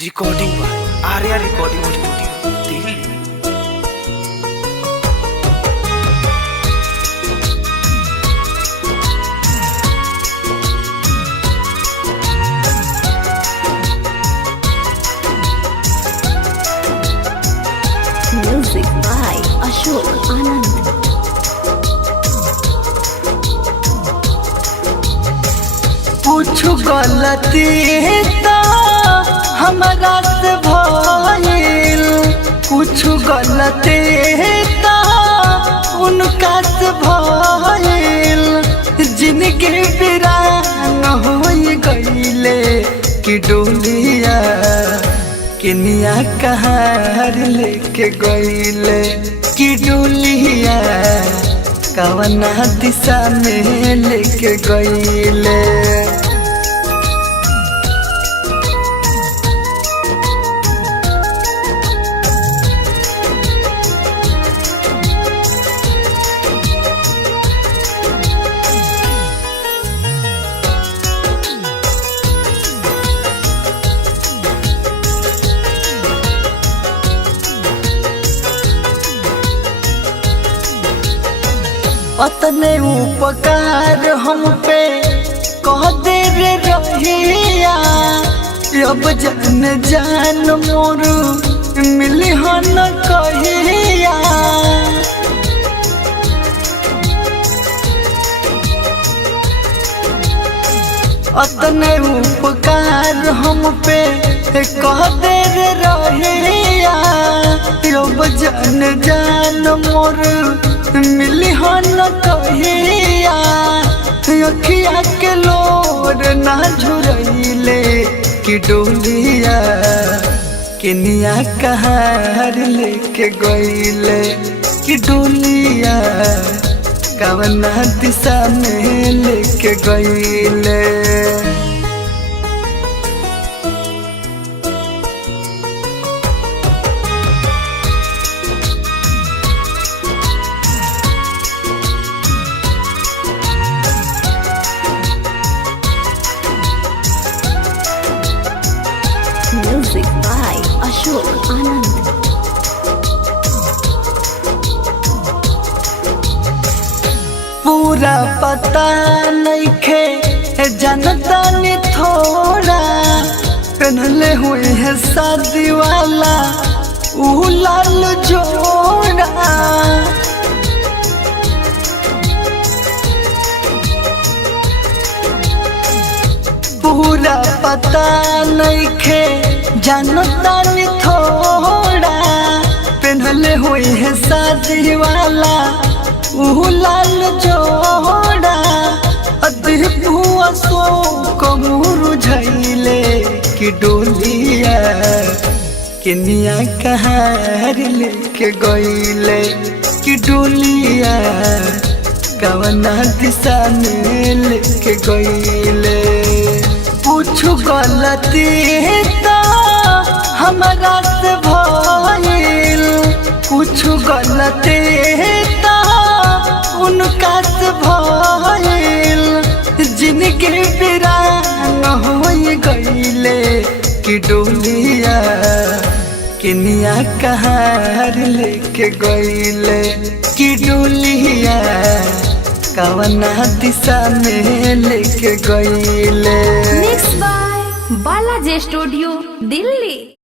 Recording by Arya recording studio Delhi. Music by Ashok Anand. कुछ गलती तो हमारा से भइल, कुछ गलती तो उनका से भइल। जिनके वीरान हो गईले कि डोलिया किनिया कहार लेके गईले कि डोलिया कवना दिशा में लेके गईले। अतने उपकार हम पे कह दे रे रहिया, अब जान जान मोर मिली हो न कहिया। अतने उपकार हम पे कह दे रे रहिया, अब जान जान मोर मिली हो न कहिया। अखिया के लोर ना झुरैले कि डोलिया किनिया कहार लेके गईले कि डोलिया कवना दिशा में लेके गईले। Music by Ashok Anand. पूरा पता नहीं खे जनता ने थोड़ा पहनले हुए है शादी वाला ऊ लाल जोड़ा। पूरा पता नहीं खे जनता ने थोड़ा पहनले हुए है शादी वाला ऊ लाल जोड़ा। अदीपुआ सो कमूर झैले कि डोलिया किनिया कहार लेके गईले कि डोलिया कवना दिशा में लेके गईले। कुछ गलती तो हमारा से भइल, कुछ गलती तो उनका से भइल। जिनके वीरान हो गईले कि डोलिया किनिया कहार लेके गईले कि डोलिया कवना दिशा में लेके गईले। Mixed by Balaji Studio, Delhi.